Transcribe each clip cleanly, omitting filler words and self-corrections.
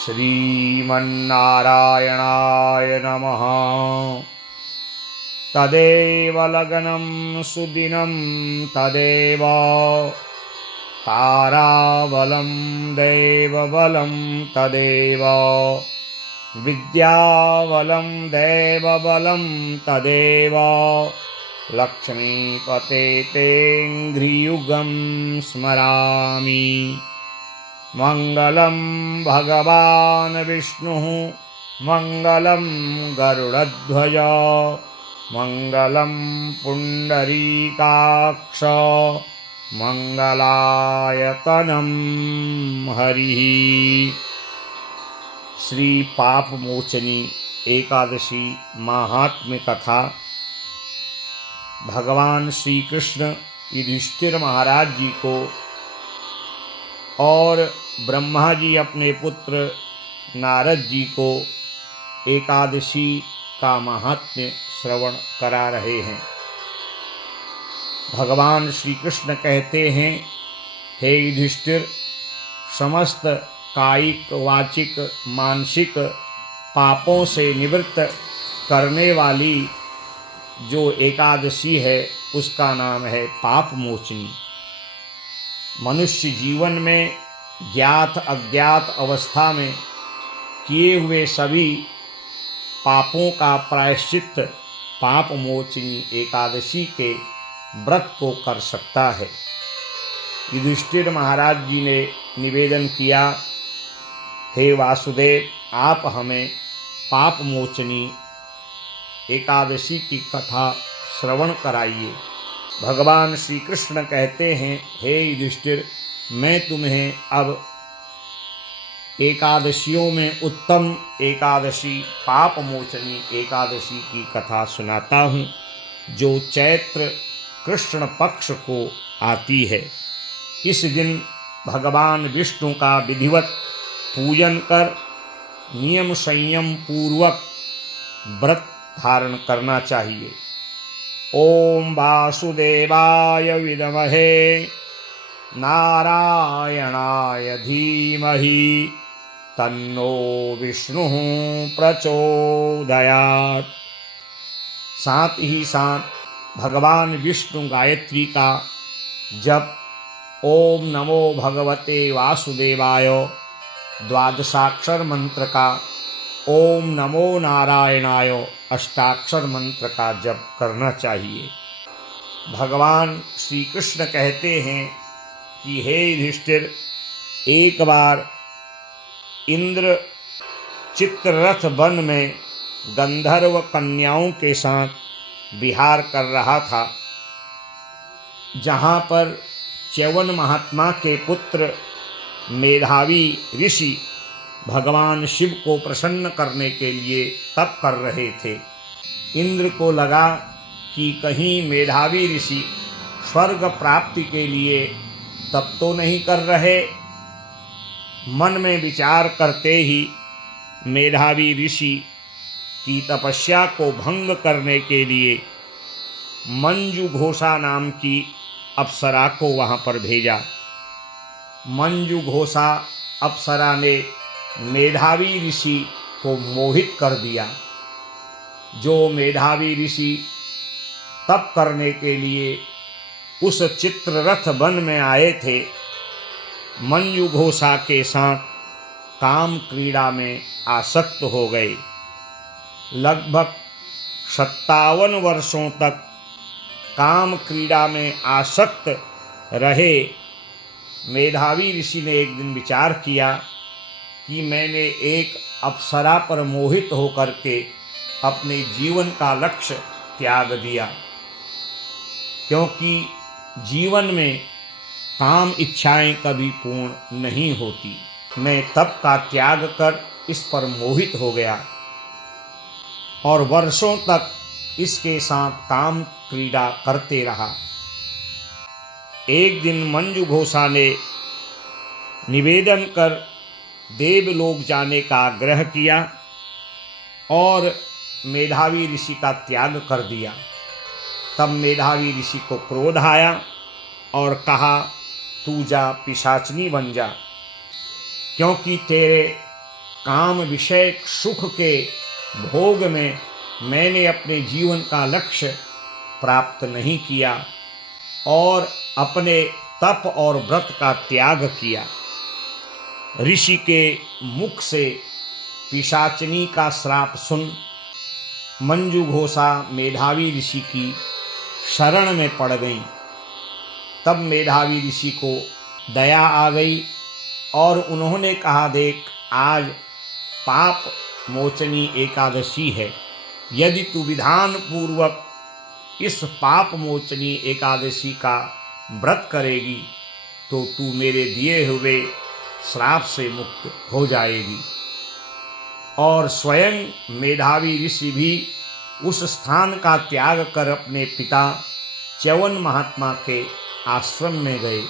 श्रीमन्नारायणाय नमः। तदेव लग्नं सुदिनं तदेव ताराबलं देवबलं तदेव विद्याबलं देवबलं तदेव लक्ष्मीपते तेऽङ्घ्रियुगं स्मरामि। मङ्गलं भगवान् विष्णुः मङ्गलं गरुडध्वज मङ्गलं पुण्डरीकाक्ष मंगलायतनं हरिः। श्री पाप मोचनी एकादशी महात्म्य कथा। भगवान श्री कृष्ण युधिष्ठिर महाराज जी को और ब्रह्मा जी अपने पुत्र नारद जी को एकादशी का महात्म्य श्रवण करा रहे हैं। भगवान श्री कृष्ण कहते हैं, हे युधिष्ठिर, समस्त कायिक वाचिक मानसिक पापों से निवृत्त करने वाली जो एकादशी है उसका नाम है पाप मोचनी। मनुष्य जीवन में ज्ञात अज्ञात अवस्था में किए हुए सभी पापों का प्रायश्चित पाप मोचनी एकादशी के व्रत को कर सकता है। युधिष्ठिर महाराज जी ने निवेदन किया, हे वासुदेव, आप हमें पाप मोचनी एकादशी की कथा श्रवण कराइए। भगवान श्री कृष्ण कहते हैं, हे युधिष्ठिर, मैं तुम्हें अब एकादशियों में उत्तम एकादशी पाप मोचनी एकादशी की कथा सुनाता हूँ, जो चैत्र कृष्ण पक्ष को आती है। इस दिन भगवान विष्णु का विधिवत पूजन कर नियम संयम पूर्वक व्रत धारण करना चाहिए। ओम वासुदेवाय विद्महे नारायणाय धीमहि तन्नो विष्णुः प्रचोदयात्। साथ ही साथ भगवान विष्णु गायत्री का जप ओम नमो भगवते वासुदेवाय, द्वादशाक्षर मंत्र का ओम नमो नारायणाय अष्टाक्षर मंत्र का जप करना चाहिए। भगवान श्री कृष्ण कहते हैं कि हे युधिष्ठिर, एक बार इंद्र चित्ररथ वन में गंधर्व कन्याओं के साथ विहार कर रहा था, जहाँ पर च्यवन महात्मा के पुत्र मेधावी ऋषि भगवान शिव को प्रसन्न करने के लिए तप कर रहे थे। इंद्र को लगा कि कहीं मेधावी ऋषि स्वर्ग प्राप्ति के लिए तप तो नहीं कर रहे। मन में विचार करते ही मेधावी ऋषि की तपस्या को भंग करने के लिए मंजू घोषा नाम की अप्सरा को वहाँ पर भेजा। मंजू घोषा अप्सरा ने मेधावी ऋषि को मोहित कर दिया। जो मेधावी ऋषि तप करने के लिए उस चित्ररथ वन में आए थे, मंजू घोषा के साथ काम क्रीड़ा में आसक्त हो गए। लगभग 57 वर्षों तक काम क्रीड़ा में आसक्त रहे मेधावी ऋषि ने एक दिन विचार किया कि मैंने एक अप्सरा पर मोहित होकर के अपने जीवन का लक्ष्य त्याग दिया, क्योंकि जीवन में काम इच्छाएं कभी पूर्ण नहीं होती। मैं तप का त्याग कर इस पर मोहित हो गया और वर्षों तक इसके साथ काम क्रीड़ा करते रहा। एक दिन मंजू घोषा ने निवेदन कर देवलोक जाने का आग्रह किया और मेधावी ऋषि का त्याग कर दिया। तब मेधावी ऋषि को क्रोध आया और कहा, तू जा पिशाचनी बन जा, क्योंकि तेरे काम विषय सुख के भोग में मैंने अपने जीवन का लक्ष्य प्राप्त नहीं किया और अपने तप और व्रत का त्याग किया। ऋषि के मुख से पिशाचिनी का श्राप सुन मंजू घोषा मेधावी ऋषि की शरण में पड़ गई। तब मेधावी ऋषि को दया आ गई और उन्होंने कहा, देख आज पाप मोचनी एकादशी है, यदि तू विधान पूर्वक इस पाप मोचनी एकादशी का व्रत करेगी तो तू मेरे दिए हुए श्राप से मुक्त हो जाएगी। और स्वयं मेधावी ऋषि भी उस स्थान का त्याग कर अपने पिता च्यवन महात्मा के आश्रम में गए।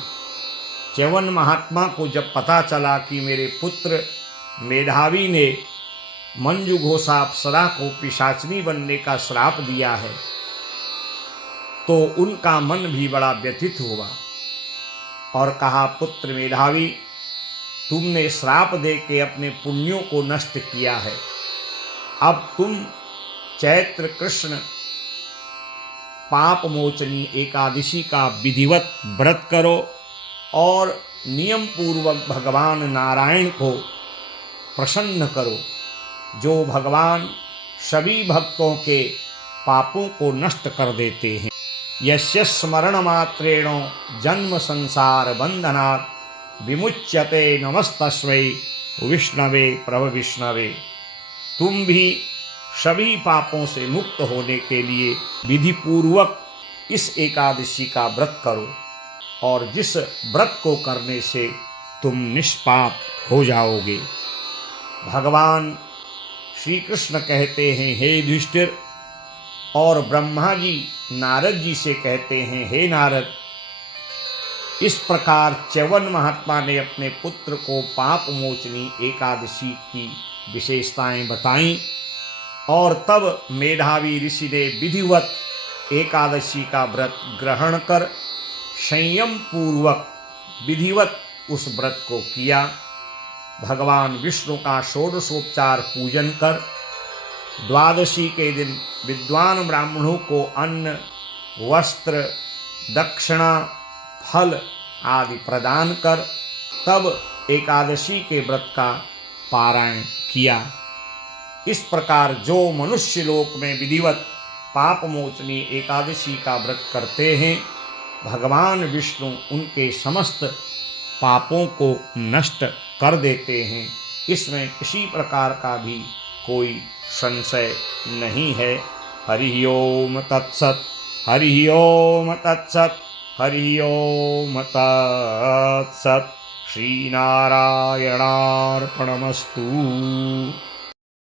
च्यवन महात्मा को जब पता चला कि मेरे पुत्र मेधावी ने मंजू घोषा अप्सरा को पिशाचिनी बनने का श्राप दिया है तो उनका मन भी बड़ा व्यथित हुआ और कहा, पुत्र मेधावी, तुमने श्राप दे के अपने पुण्यों को नष्ट किया है। अब तुम चैत्र कृष्ण पाप मोचनी एकादशी का विधिवत व्रत करो और नियम पूर्वक भगवान नारायण को प्रसन्न करो, जो भगवान सभी भक्तों के पापों को नष्ट कर देते हैं। यस्य स्मरण मात्रेण जन्म संसार बंधनात् विमुच्यते नमस्तस्मै विष्णवे प्रभ विष्णवे। तुम भी सभी पापों से मुक्त होने के लिए विधि पूर्वक इस एकादशी का व्रत करो और जिस व्रत को करने से तुम निष्पाप हो जाओगे। भगवान श्री कृष्ण कहते हैं, हे युधिष्ठिर, और ब्रह्मा जी नारद जी से कहते हैं, हे नारद, इस प्रकार च्यवन महात्मा ने अपने पुत्र को पाप मोचनी एकादशी की विशेषताएं बताईं और तब मेधावी ऋषि ने विधिवत एकादशी का व्रत ग्रहण कर संयम पूर्वक विधिवत उस व्रत को किया। भगवान विष्णु का षोडशोपचार पूजन कर द्वादशी के दिन विद्वान ब्राह्मणों को अन्न, वस्त्र, दक्षिणा, फल आदि प्रदान कर तब एकादशी के व्रत का पारायण किया। इस प्रकार जो मनुष्य लोक में विधिवत पाप मोचनी एकादशी का व्रत करते हैं, भगवान विष्णु उनके समस्त पापों को नष्ट कर देते हैं। इसमें किसी प्रकार का भी कोई संशय नहीं है। हरि ओम तत्सत, हरि ओम तत्सत, हरि ओम तत्सत। श्री नारायणार्पणमस्तु।